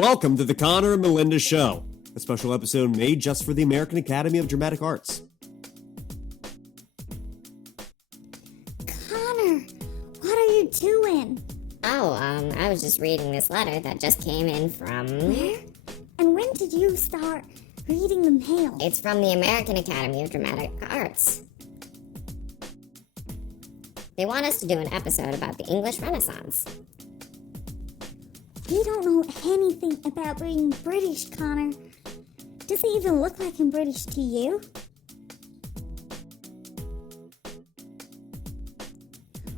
Welcome to the Connor and Melinda Show, a special episode made just for the American Academy of Dramatic Arts. Connor, what are you doing? I was just reading this letter that just came in from... Where? And when did you start reading the mail? It's from the American Academy of Dramatic Arts. They want us to do an episode about the English Renaissance. We don't know anything about being British, Connor. Does it even look like I'm British to you?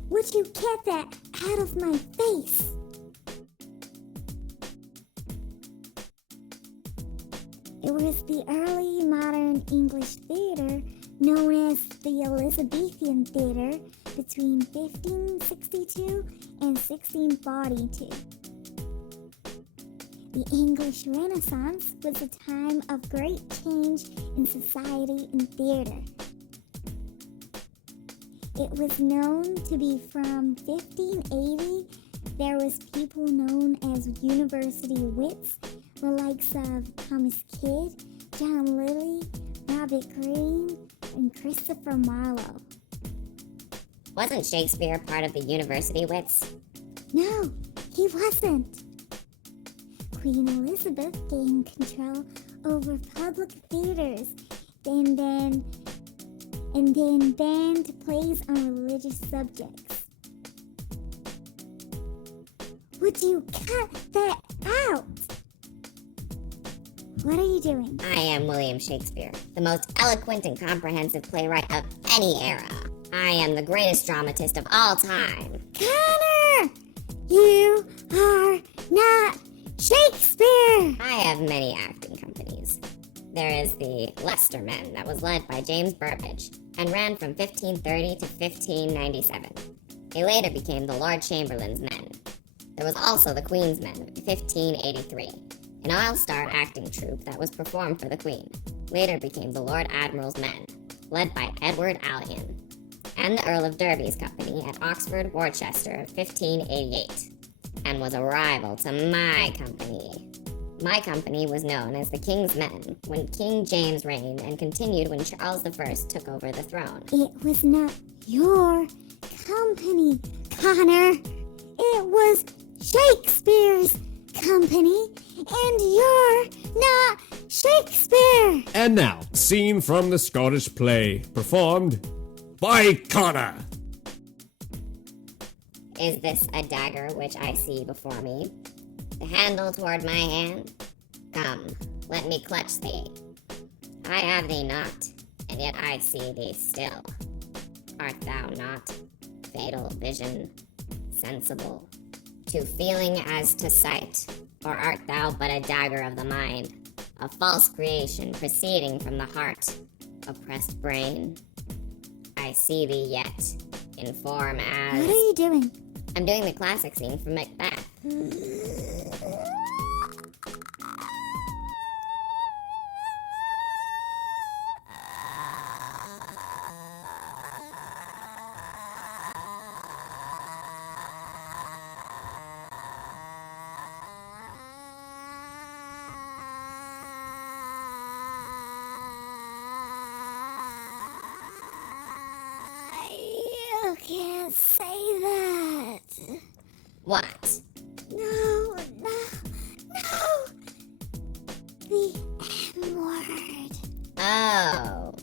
Would you get that out of my face? It was the early modern English theater known as the Elizabethan theater between 1562 and 1642. The English Renaissance was a time of great change in society and theater. It was known to be from 1580. There was people known as university wits, the likes of Thomas Kidd, John Lilly, Robert Greene, and Christopher Marlowe. Wasn't Shakespeare part of the university wits? No, he wasn't. Queen Elizabeth gained control over public theaters and then banned plays on religious subjects. Would you cut that out? What are you doing? I am William Shakespeare, the most eloquent and comprehensive playwright of any era. I am the greatest dramatist of all time. Connor! You are not Shakespeare! I have many acting companies. There is the Leicester Men that was led by James Burbage and ran from 1530 to 1597. They later became the Lord Chamberlain's Men. There was also the Queen's Men of 1583, an all-star acting troupe that was performed for the Queen. Later became the Lord Admiral's Men, led by Edward Alleyn, and the Earl of Derby's company at Oxford, Worcester of 1588. And was a rival to my company. My company was known as the King's Men when King James reigned and continued when Charles I took over the throne. It was not your company, Connor. It was Shakespeare's company, and you're not Shakespeare. And now, scene from the Scottish play, performed by Connor. Is this a dagger which I see before me? The handle toward my hand? Come, let me clutch thee. I have thee not, and yet I see thee still. Art thou not, fatal vision, sensible, to feeling as to sight? Or art thou but a dagger of the mind, a false creation proceeding from the heart, oppressed brain? I see thee yet, in form as... What are you doing? I'm doing the classic scene from Macbeth. You can't say that. What? No. The M-word. Oh.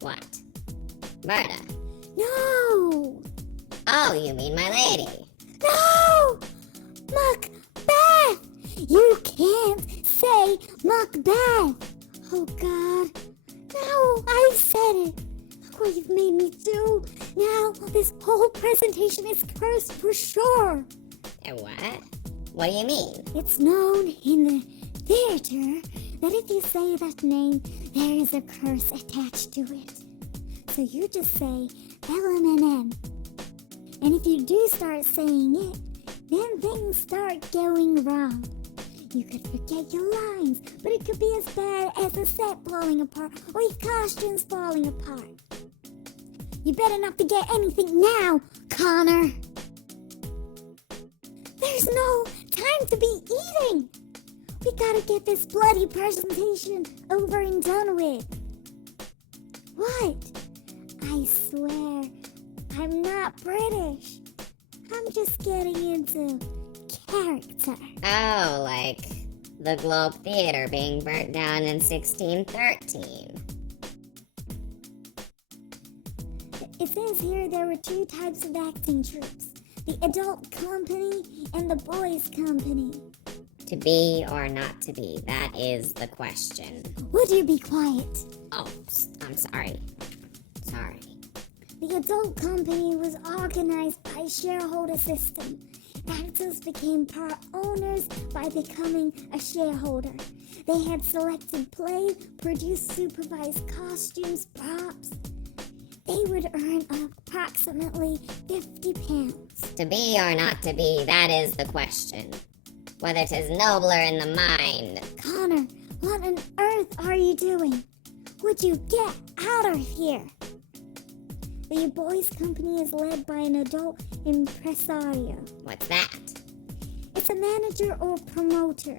What? Murder. No. Oh, you mean my lady. No! Macbeth! You can't say Macbeth! Oh, God. No, I said it. Look what you've made me do. Now, this whole presentation is cursed for sure. What? What do you mean? It's known in the theater that if you say that name, there is a curse attached to it. So you just say LMNM. And if you do start saying it, then things start going wrong. You could forget your lines, but it could be as bad as a set falling apart or your costumes falling apart. You better not forget anything now, Connor. There's no time to be eating. We gotta get this bloody presentation over and done with. What? I swear, I'm not British. I'm just getting into character. Oh, like the Globe Theatre being burnt down in 1613. It says here there were two types of acting troupes. The adult company and the boys' company. To be or not to be, that is the question. Would you be quiet? Oh, I'm sorry. Sorry. The adult company was organized by shareholder system. Actors became part owners by becoming a shareholder. They had selected play, produced supervised costumes, props. They would earn approximately £50. To be or not to be, that is the question. Whether 'tis nobler in the mind. Connor, what on earth are you doing? Would you get out of here? The boys' company is led by an adult impresario. What's that? It's a manager or promoter.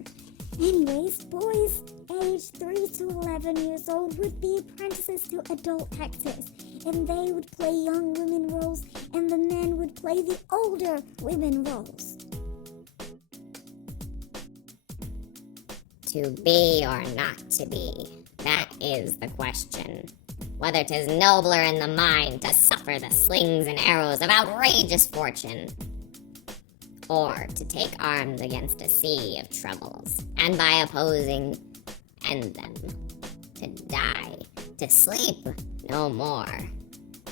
Anyways, boys aged 3 to 11 years old would be apprentices to adult actors, and they would play young women roles, and the men would play the older women roles. To be or not to be, that is the question. Whether 'tis nobler in the mind to suffer the slings and arrows of outrageous fortune, or to take arms against a sea of troubles, and by opposing end them, to die, to sleep no more,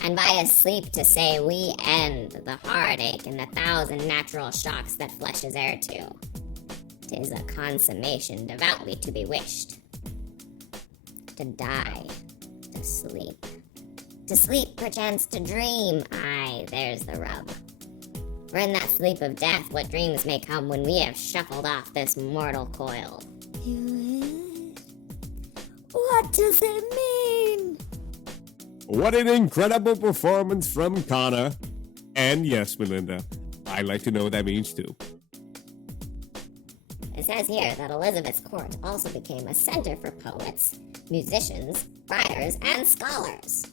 and by a sleep to say we end the heartache and the thousand natural shocks that flesh is heir to. 'Tis a consummation devoutly to be wished. To die, to sleep. To sleep, perchance to dream. Aye, there's the rub. For in that sleep of death, what dreams may come when we have shuffled off this mortal coil. What does it mean? What an incredible performance from Connor. And yes, Melinda, I'd like to know what that means too. It says here that Elizabeth's court also became a center for poets, musicians, writers, and scholars.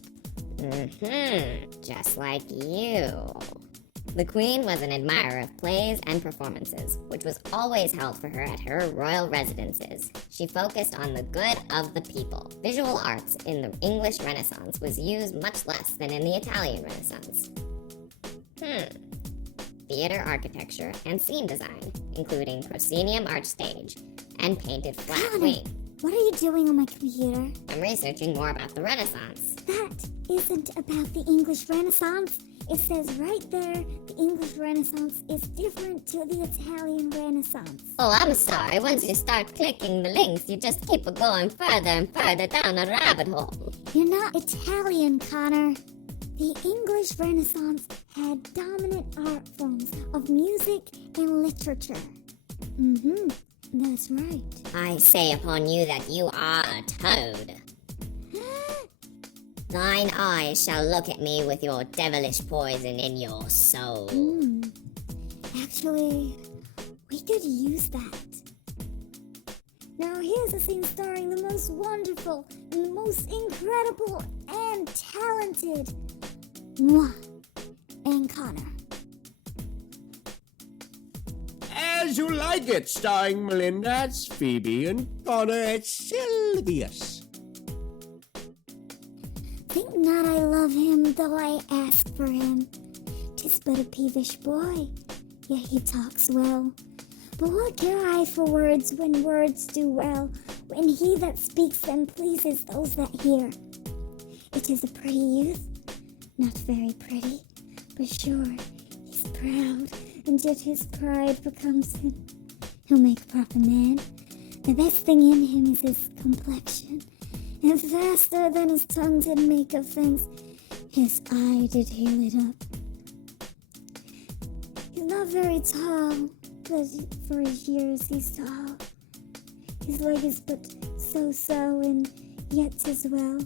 Just like you. The Queen was an admirer of plays and performances, which was always held for her at her royal residences. She focused on the good of the people. Visual arts in the English Renaissance was used much less than in the Italian Renaissance. Theater architecture and scene design, including proscenium arch stage and painted flat Connor, wing. what are you doing on my computer? I'm researching more about the Renaissance. That isn't about the English Renaissance. It says right there, the English Renaissance is different to the Italian Renaissance. Oh, I'm sorry. Once you start clicking the links, you just keep going further and further down a rabbit hole. You're not Italian, Connor. The English Renaissance had dominant art forms of music and literature. That's right. I say upon you that you are a toad. Thine eyes shall look at me with your devilish poison in your soul. Actually, we could use that. Now here's a scene starring the most wonderful, and the most incredible, and talented moi and Connor. As You Like It, starring Melinda as Phoebe and Connor as Sylvius. Think not I love him, though I ask for him. 'Tis but a peevish boy, yet he talks well. But what care I for words when words do well, when he that speaks them pleases those that hear? It is a pretty youth, not very pretty, but sure, he's proud, and yet his pride becomes him. He'll make a proper man. The best thing in him is his complexion, and faster than his tongue did make of things, his eye did heal it up. He's not very tall, but for his years he's tall. His leg is but so, and yet 'tis well.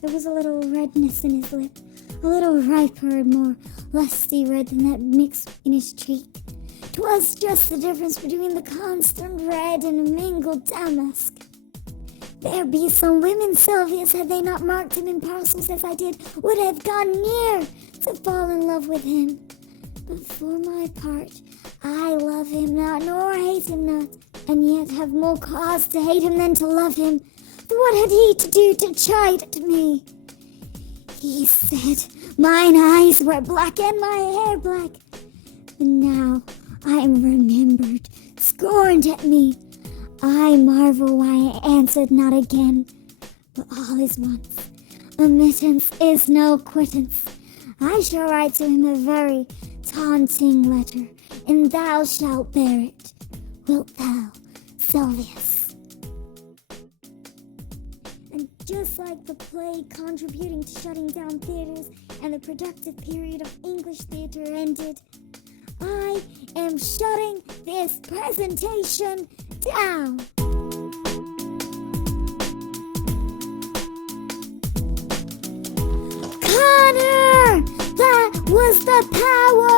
There was a little redness in his lip, a little riper and more lusty red than that mix in his cheek. 'Twas just the difference between the constant red and a mingled damask. There be some women, Sylvius, had they not marked him in parcels as I did, would have gone near to fall in love with him. But for my part, I love him not, nor hate him not, and yet have more cause to hate him than to love him. For what had he to do to chide at me? He said mine eyes were black and my hair black. And now I am remembered, scorned at me. I marvel why I answered not again. But all is once. Omittance is no quittance. I shall write to him a very taunting letter, and thou shalt bear it. Wilt thou, Sylvius? And just like the plague contributing to shutting down theaters and the productive period of English theater ended, I am shutting this presentation down. Connor! That was the power